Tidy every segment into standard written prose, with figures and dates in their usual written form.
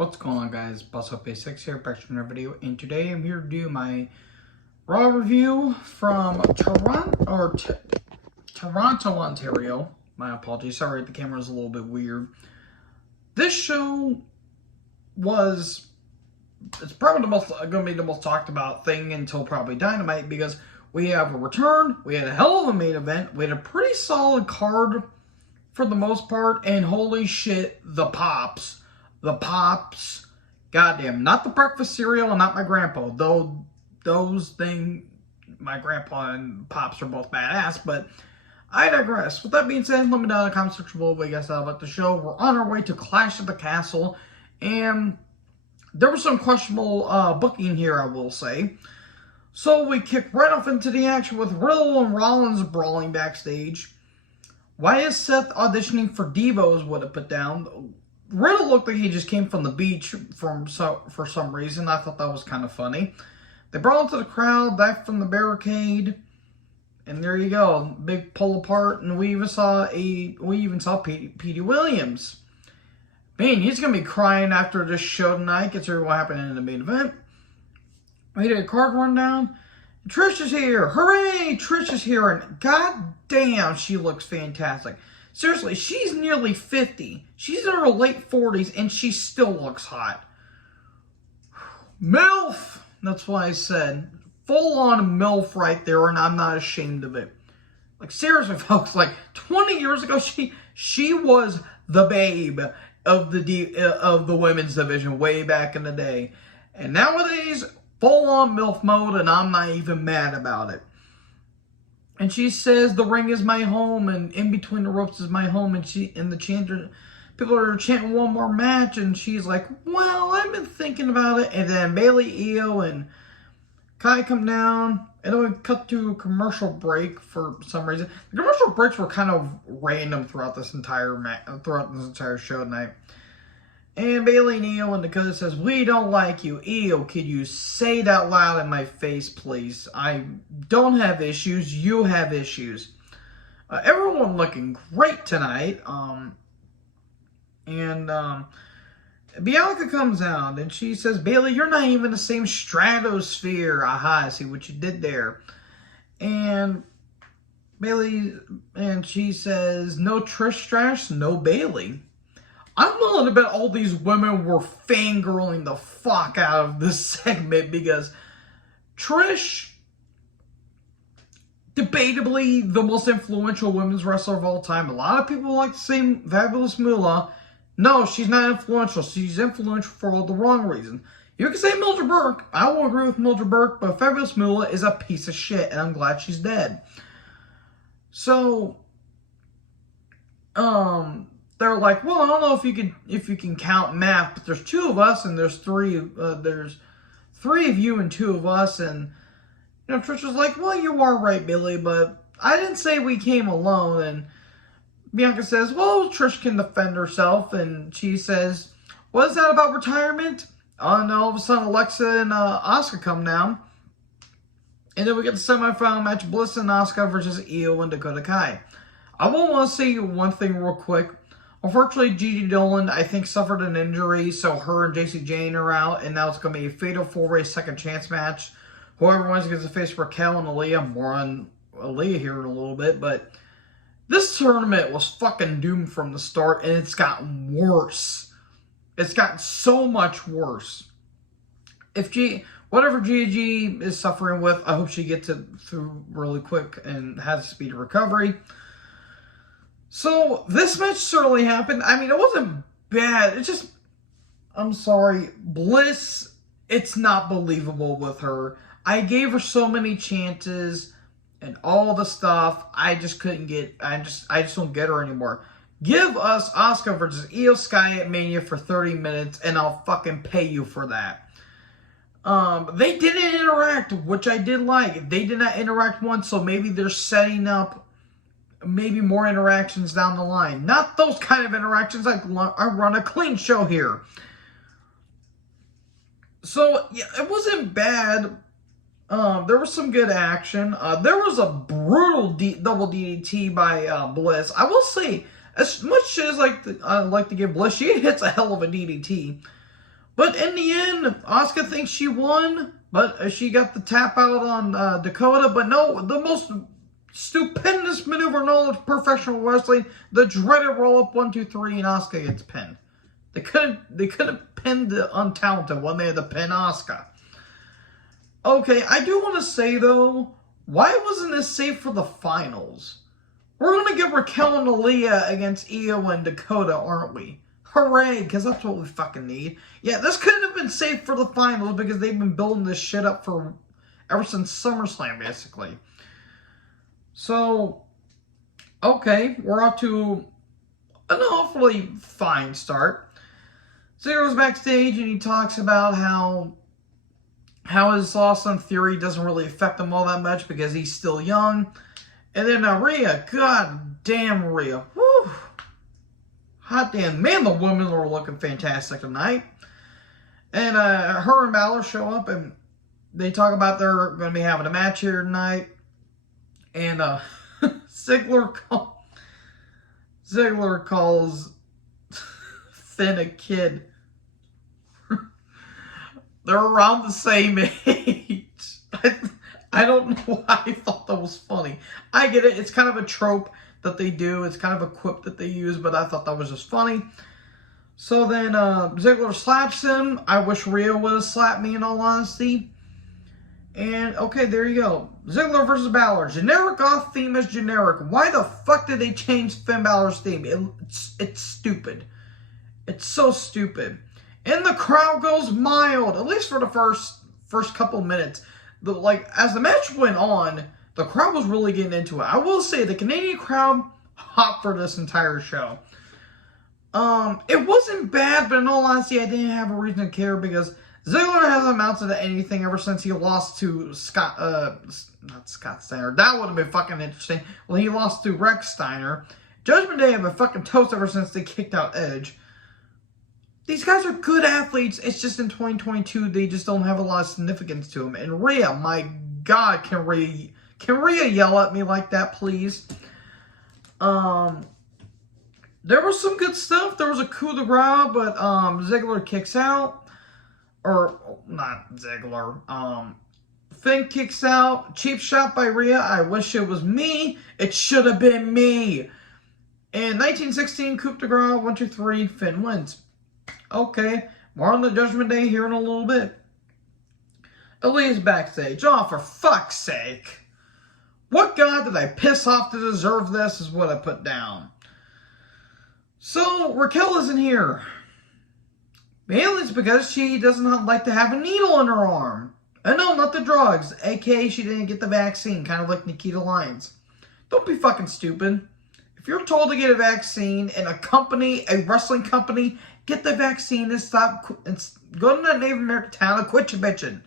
What's going on, guys? BuzzUp86 here, back to another video, and today I'm here to do my Raw review from Toronto, Ontario. My apologies, sorry the camera's a little bit weird. This show it's probably going to be the most talked about thing until probably Dynamite, because we have a return, we had a hell of a main event, we had a pretty solid card for the most part, and holy shit, the pops, goddamn, not the breakfast cereal and not my grandpa, though those things, my grandpa and pops are both badass, but I digress. With that being said, let me know in the comment section below what you guys thought about the show. We're on our way to Clash at the Castle, and there was some questionable booking here, I will say. So we kick right off into the action with Riddle and Rollins brawling backstage. Why is Seth auditioning for Devo is what it put down. Riddle looked like he just came from the beach for some reason. I thought that was kind of funny. They brawl into the crowd, back from the barricade, and there you go, big pull apart. And we even saw Petey Williams. Man, he's gonna be crying after this show tonight. Considering what happened in the main event. We did a card rundown. Trish is here! Hooray! Trish is here, and god damn, she looks fantastic. Seriously, she's nearly 50. She's in her late 40s, and she still looks hot. MILF! That's what I said. Full-on MILF right there, and I'm not ashamed of it. Like, seriously, folks, like, 20 years ago, she was the babe of the women's division way back in the day. And nowadays, full-on MILF mode, and I'm not even mad about it. And she says the ring is my home, and in between the ropes is my home, and people are chanting one more match, and she's like, well, I've been thinking about it. And then Bayley, Io, and Kai come down, and then we cut to a commercial break for some reason. The commercial breaks were kind of random throughout this entire show tonight. And Bayley and Io, and Dakota says, we don't like you. Io, could you say that loud in my face, please? I don't have issues. You have issues. Everyone looking great tonight. Bianca comes out, and she says, Bayley, you're not even the same stratosphere. Aha, I see what you did there. And Bayley, and she says, no Trish Stratus, no Bayley. I'm willing to bet all these women were fangirling the fuck out of this segment, because Trish, debatably the most influential women's wrestler of all time. A lot of people like to say Fabulous Moolah. No, she's not influential. She's influential for all the wrong reasons. You can say Mildred Burke. I will agree with Mildred Burke, but Fabulous Moolah is a piece of shit, and I'm glad she's dead. So, they're like, well, I don't know if you can count math, but there's two of us, and there's three of you and two of us. And Trish was like, well, you are right, Billy, but I didn't say we came alone. And Bianca says, well, Trish can defend herself. And she says, what is that about retirement? Oh, no, all of a sudden Alexa and Asuka come down. And then we get the semifinal match, Bliss and Asuka versus Io and Dakota Kai. I will want to say one thing real quick. Unfortunately, Gigi Dolan, I think, suffered an injury, so her and JC Jane are out, and now it's going to be a fatal four-way second chance match. Whoever wins gets to face Raquel and Aaliyah. More on Aaliyah here in a little bit, but this tournament was fucking doomed from the start, and it's gotten worse. It's gotten so much worse. Whatever Gigi is suffering with, I hope she gets it through really quick and has a speedy recovery. So, this match certainly happened. I mean, it wasn't bad. It just, I'm sorry, Bliss, it's not believable with her. I gave her so many chances and all the stuff. I just couldn't get, I just don't get her anymore. Give us Asuka versus Io Sky at Mania for 30 minutes, and I'll fucking pay you for that. They didn't interact, which I did like. They did not interact once, so maybe they're setting up maybe more interactions down the line. Not those kind of interactions. I run a clean show here. So, yeah, it wasn't bad. There was some good action. There was a brutal double DDT by Bliss. I will say, as much as I like to give Bliss, she hits a hell of a DDT. But in the end, Asuka thinks she won, but she got the tap out on Dakota. But no, the most stupendous maneuver in all of professional wrestling, the dreaded roll-up 1, 2, 3, and Asuka gets pinned. They couldn't pin the untalented when they had to pin Asuka. Okay, I do want to say though, why wasn't this saved for the finals? We're gonna get Raquel and Aaliyah against Io and Dakota, aren't we? Hooray, because that's what we fucking need. Yeah, this couldn't have been saved for the finals because they've been building this shit up for ever since SummerSlam, basically. So, okay, we're off to an awfully fine start. Ziggler's backstage and he talks about how his loss on Theory doesn't really affect him all that much because he's still young. And then Rhea, god damn Rhea, whew. Hot damn, man, the women are looking fantastic tonight. And her and Balor show up and they talk about they're going to be having a match here tonight. And Ziggler calls Finn a kid. They're around the same age. I don't know why I thought that was funny. I get it. It's kind of a trope that they do. It's kind of a quip that they use, but I thought that was just funny. So then Ziggler slaps him. I wish Rhea would have slapped me in all honesty. And, okay, there you go. Ziggler versus Balor. Generic off theme is generic. Why the fuck did they change Finn Balor's theme? It's stupid. It's so stupid. And the crowd goes mild, at least for the first couple minutes. As the match went on, the crowd was really getting into it. I will say, the Canadian crowd, hot for this entire show. It wasn't bad, but in all honesty, I didn't have a reason to care because Ziggler hasn't amounted to anything ever since he lost to not Scott Steiner. That would have been fucking interesting. Well, he lost to Rex Steiner. Judgment Day have been fucking toast ever since they kicked out Edge. These guys are good athletes. It's just in 2022, they just don't have a lot of significance to them. And Rhea, my God, can Rhea yell at me like that, please? There was some good stuff. There was a coup de grace, but Ziggler kicks out. Or, not Ziggler. Finn kicks out. Cheap shot by Rhea. I wish it was me. It should have been me. And 1916, coup de grace, 1, 2, 3, Finn wins. Okay, more on the Judgment Day here in a little bit. Aaliyah's backstage. Oh, for fuck's sake. What god did I piss off to deserve this is what I put down. So, Raquel isn't here. Mainly it's because she doesn't like to have a needle in her arm. And no, not the drugs. A.k.a. she didn't get the vaccine, kind of like Nikita Lyons. Don't be fucking stupid. If you're told to get a vaccine in a wrestling company, get the vaccine and stop, and go to that Native American town and quit your bitching.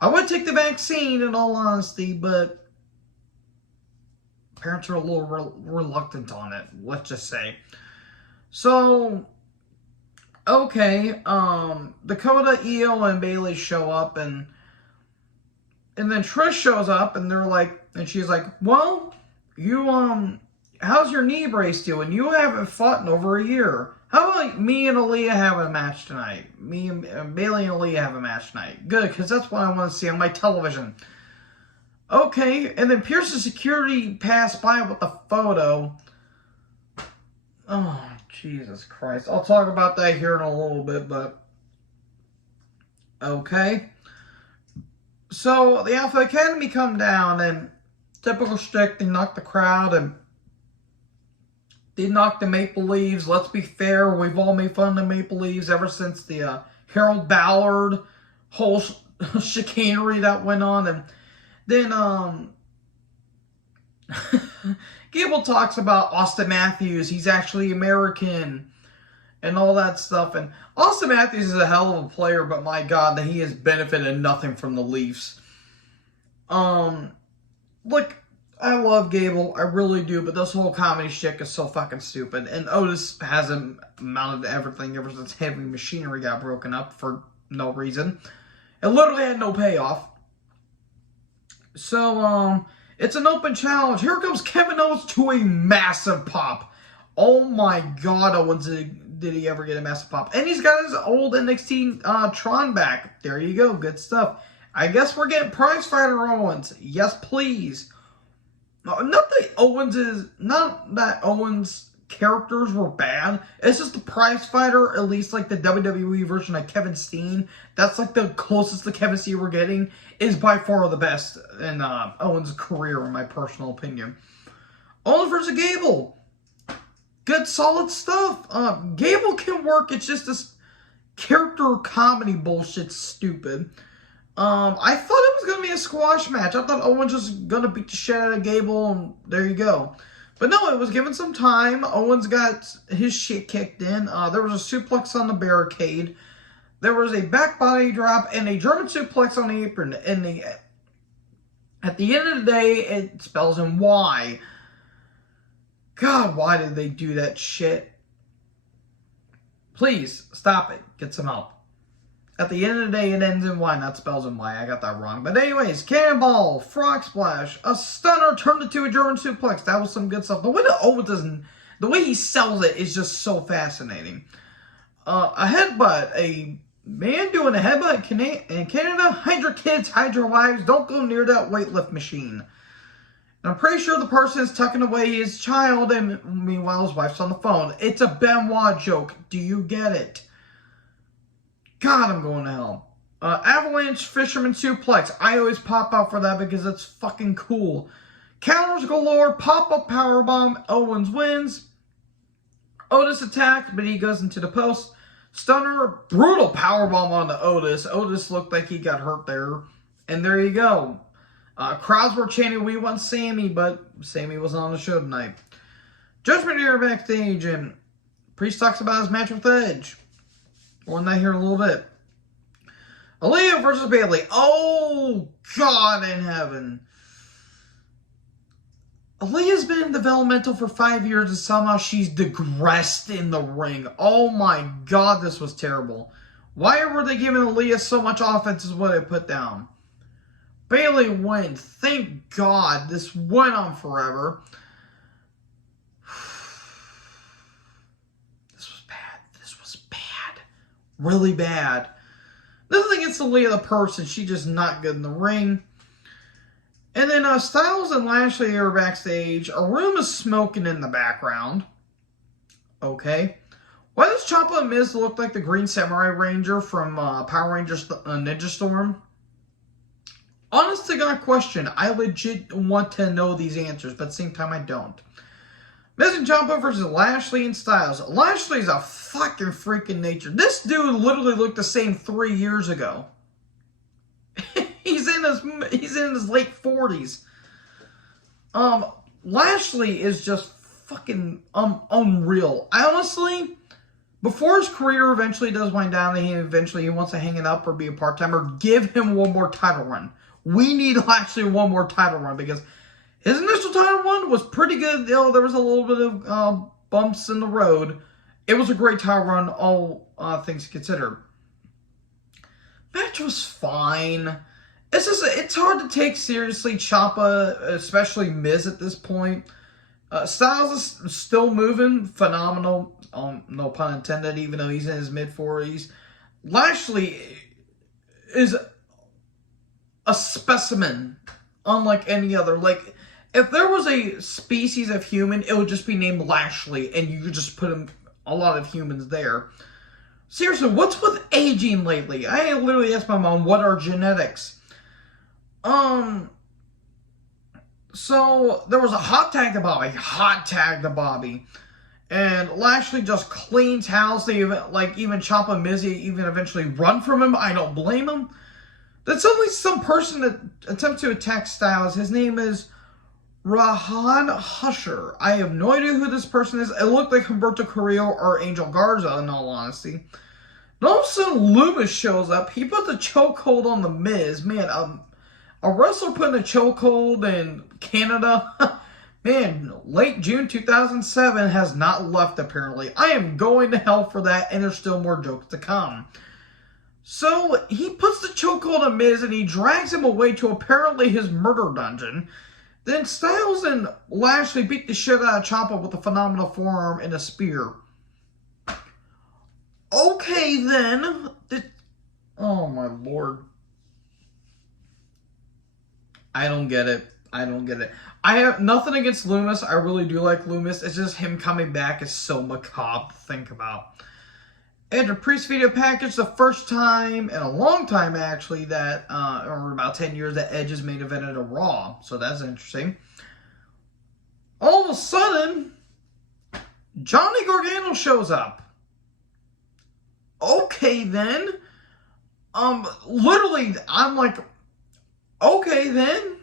I would take the vaccine in all honesty, but parents are a little reluctant on it, let's just say. So, okay, Dakota, Io, and Bayley show up, and then Trish shows up, and she's like, well, you, how's your knee brace doing? You haven't fought in over a year. How about me and Aaliyah have a match tonight? Me and Bayley and Aaliyah have a match tonight. Good, because that's what I want to see on my television. Okay, and then Pierce's security passed by with the photo. Oh, Jesus Christ. I'll talk about that here in a little bit, but... Okay. So, the Alpha Academy come down, and typical shtick, they knock the crowd, and they knocked the Maple Leaves. Let's be fair, we've all made fun of the Maple Leaves ever since the Harold Ballard whole chicanery that went on. And then Gable talks about Austin Matthews. He's actually American and all that stuff. And Austin Matthews is a hell of a player, but my God, that he has benefited nothing from the Leafs. Look, I love Gable, I really do, but this whole comedy shtick is so fucking stupid. And Otis hasn't amounted to everything ever since Heavy Machinery got broken up for no reason. It literally had no payoff. So, it's an open challenge. Here comes Kevin Owens to a massive pop. Oh my God, Owens did he ever get a massive pop. And he's got his old NXT Tron back. There you go. Good stuff. I guess we're getting prize fighter Owens. Yes, please. Not that Owens characters were bad. It's just the prize fighter, at least like the WWE version of Kevin Steen. That's like the closest to Kevin Steen we're getting. Is by far the best in Owens' career, in my personal opinion. Owens versus Gable. Good, solid stuff. Gable can work. It's just this character comedy bullshit stupid. I thought it was going to be a squash match. I thought Owens was going to beat the shit out of Gable, and there you go. But no, it was given some time. Owens got his shit kicked in. There was a suplex on the barricade. There was a back body drop and a German suplex on the apron. And at the end of the day, it spells in Y. God, why did they do that shit? Please, stop it. Get some help. At the end of the day, it ends in Y, not spells in Y. I got that wrong. But anyways, cannonball, frog splash, a stunner turned into a German suplex. That was some good stuff. The way that Owens doesn't, the way he sells it is just so fascinating. A headbutt, a man doing a headbutt in Canada. Hide your kids, hide your wives. Don't go near that weightlift machine. And I'm pretty sure the person is tucking away his child, and meanwhile his wife's on the phone. It's a Benoit joke. Do you get it? God, I'm going to hell. Avalanche Fisherman Suplex. I always pop out for that because it's fucking cool. Counters galore. Pop-up powerbomb. Owens wins. Otis attacks, but he goes into the post. Stunner. Brutal powerbomb on the Otis. Otis looked like he got hurt there. And there you go. Crowds were chanting, "We want Sammy," but Sammy wasn't on the show tonight. Judgment Day backstage, and Priest talks about his match with Edge. We'll not here in a little bit. Aaliyah versus Bayley. Oh, God in heaven. Aaliyah's been in developmental for 5 years and somehow she's digressed in the ring. Oh my God, this was terrible. Why were they giving Aaliyah so much offense is what I put down. Bayley wins. Thank God. This went on forever. Really bad. Nothing against Aaliyah the person. She's just not good in the ring. And then Styles and Lashley are backstage. A room is smoking in the background. Okay. Why does Ciampa and Miz look like the Green Samurai Ranger from Power Rangers Ninja Storm? Honest to God question. I legit want to know these answers, but at the same time I don't. Miz and Ciampa versus Lashley and Styles. Lashley's a fucking freaking nature. This dude literally looked the same 3 years ago. he's in his late 40s. Lashley is just fucking unreal. I honestly, before his career eventually does wind down and he wants to hang it up or be a part-timer, give him one more title run. We need Lashley one more title run because his initial title run was pretty good. There was a little bit of bumps in the road. It was a great title run, all things considered. Match was fine. It's hard to take seriously Ciampa, especially Miz at this point. Styles is still moving, phenomenal. No pun intended, even though he's in his mid-40s. Lashley is a specimen, unlike any other. Like, if there was a species of human, it would just be named Lashley, and you could just put a lot of humans there. Seriously, what's with aging lately? I literally asked my mom, what are genetics? So, there was a hot tag to Bobby. And Lashley just cleans house. They even Ciampa and Miz even eventually run from him. I don't blame him. There's only some person that attempts to attack Styles. His name is Rahan Husher. I have no idea who this person is. It looked like Humberto Carrillo or Angel Garza, in all honesty. And all of a sudden, Loomis shows up. He put the chokehold on the Miz. Man, a wrestler putting a chokehold in Canada, man, late June 2007 has not left, apparently. I am going to hell for that, and there's still more jokes to come. So, he puts the chokehold on Miz, and he drags him away to apparently his murder dungeon. Then Styles and Lashley beat the shit out of Ciampa with a phenomenal forearm and a spear. Okay, then. Oh, my Lord. I don't get it. I have nothing against Loomis. I really do like Loomis. It's just him coming back is so macabre to think about. And the Priest video package, the first time in a long time, actually, that, or about 10 years, that Edge has main evented a Raw. So that's interesting. All of a sudden, Johnny Gargano shows up. Okay, then. Literally, I'm like, okay, then.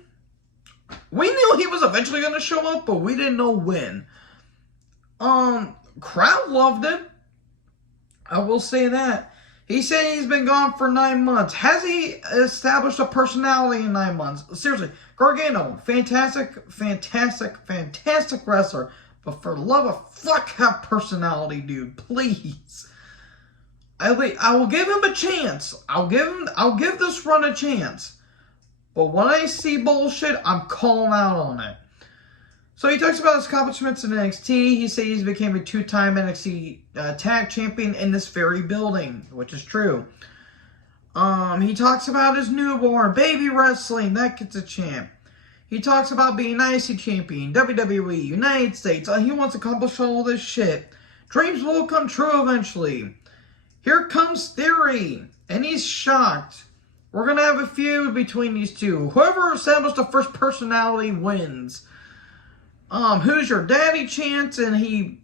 We knew he was eventually going to show up, but we didn't know when. Crowd loved him. I will say that. He said he's been gone for 9 months. Has he established a personality in 9 months? Seriously, Gargano, fantastic wrestler. But for the love of fuck, have personality, dude. Please. I will give him a chance. I'll give this run a chance. But when I see bullshit, I'm calling out on it. So he talks about his accomplishments in NXT. He says he's became a 2-time NXT tag champion in this very building, which is true. He talks about his newborn, baby wrestling, that gets a champ. He talks about being IC champion, WWE, United States. He wants to accomplish all this shit. Dreams will come true eventually. Here comes Theory, and he's shocked. We're going to have a feud between these two. Whoever established the first personality wins. Who's your daddy chance? And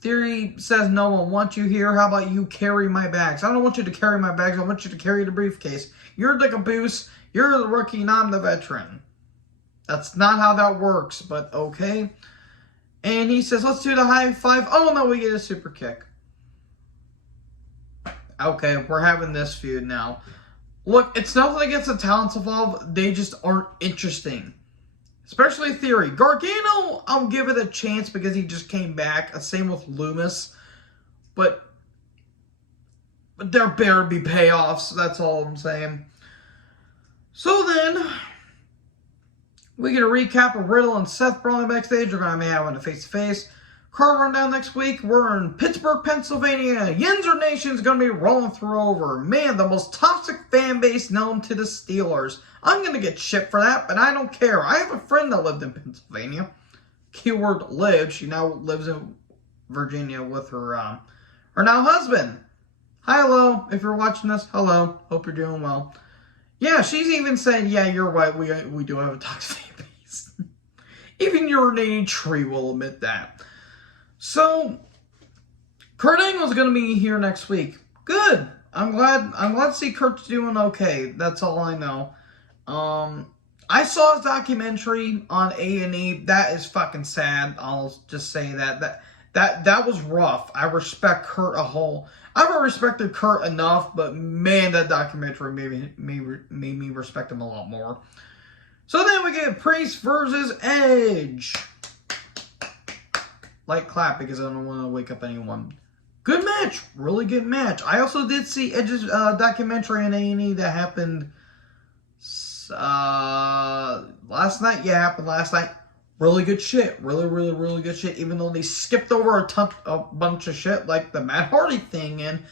Theory says, no one wants you here. How about you carry my bags? I don't want you to carry my bags. I want you to carry the briefcase. You're the caboose. You're the rookie, and I'm the veteran. That's not how that works, but okay. And he says, let's do the high five. Oh, no, we get a super kick. Okay, we're having this feud now. Look, it's nothing against the talents involved. They just aren't interesting. Especially Theory. Gargano, I'll give it a chance because he just came back. Same with Loomis. But there better be payoffs. That's all I'm saying. So then, we get a recap of Riddle and Seth brawling backstage. We're going to be having a face-to-face. Card rundown next week. We're in Pittsburgh, Pennsylvania. Yinzer Nation's going to be rolling through over. Man, the most toxic fan base known to the Steelers. I'm going to get shit for that, but I don't care. I have a friend that lived in Pennsylvania. Keyword lived. She now lives in Virginia with her now husband. Hi, hello. If you're watching this, hello. Hope you're doing well. Yeah, she's even saying, yeah, you're right. We do have a toxic fan base. Even your name tree will admit that. So, Kurt Angle's going to be here next week. Good. I'm glad to see Kurt's doing okay. That's all I know. I saw his documentary on A&E. That is fucking sad. I'll just say that was rough. I respect Kurt a whole. I've never respected Kurt enough, but man, that documentary made me respect him a lot more. So then we get Priest versus Edge. Like clap because I don't want to wake up anyone. Good match. Really good match. I also did see Edge's documentary on A&E that happened last night. Yeah, happened last night. Really good shit. Really good shit. Even though they skipped over a bunch of shit like the Matt Hardy thing and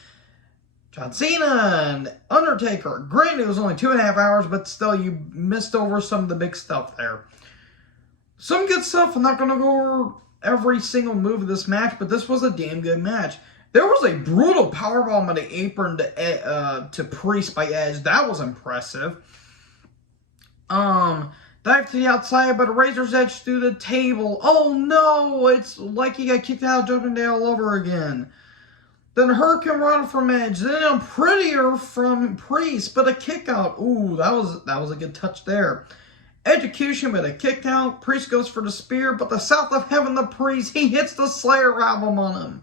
John Cena and Undertaker. Granted, it was only 2.5 hours, but still, you missed over some of the big stuff there. Some good stuff. I'm not going to go over every single move of this match, but this was a damn good match. There was a brutal powerbomb on the apron to Priest by Edge. That was impressive. Dive to the outside, but a razor's edge through the table. Oh no! It's like he got kicked out of Judgment Day all over again. Then Hurricane Run from Edge. Then a prettier from Priest, but a kick out. Ooh, that was a good touch there. Execution with a kick out. Priest goes for the spear, but the South of Heaven, the Priest, he hits the Slayer album on him.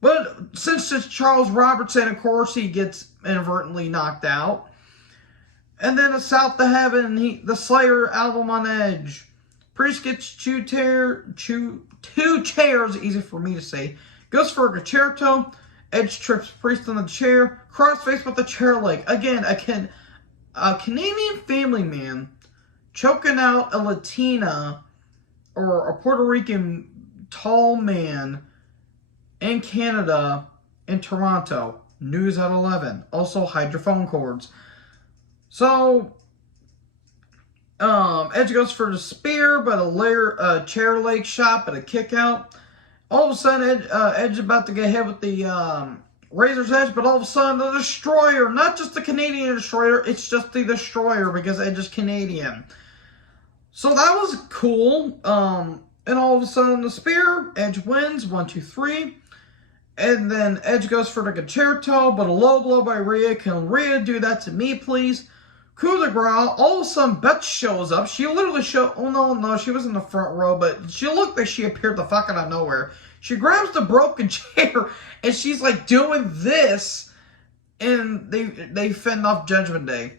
But since it's Charles Robertson, of course, he gets inadvertently knocked out. And then a South of Heaven, the Slayer album on Edge. Priest gets two chairs, easy for me to say. Goes for a concerto. Edge trips Priest on the chair. Crossface with the chair leg. Again, a Canadian family man choking out a Latina or a Puerto Rican tall man in Canada in Toronto. News at 11. Also, hide your phone cords. So, Edge goes for the spear, but a chair leg shot, but a kick out. All of a sudden, Edge is about to get hit with the Razor's Edge, but all of a sudden, the Destroyer, not just the Canadian Destroyer, it's just the Destroyer because Edge is Canadian. So that was cool. And all of a sudden, the spear, Edge wins, 1, 2, 3. And then Edge goes for the concerto, but a low blow by Rhea. Can Rhea do that to me, please? Coup de grace. All of a sudden, Beth shows up. She literally showed... Oh, no, she was in the front row, but she looked like she appeared the fuck out of nowhere. She grabs the broken chair, and she's, like, doing this, and they fend off Judgment Day.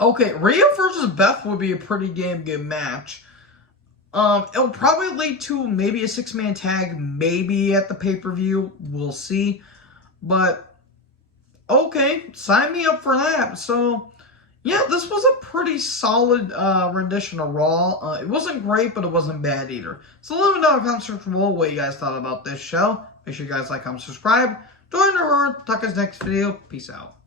Okay, Rhea versus Beth would be a pretty damn good match. It'll probably lead to maybe a 6-man tag, maybe at the pay-per-view. We'll see. But, okay, sign me up for that. So, yeah, this was a pretty solid rendition of Raw. It wasn't great, but it wasn't bad either. So let me know in the comment section below what you guys thought about this show. Make sure you guys like, comment, subscribe. Join the herd. Talk to you next video. Peace out.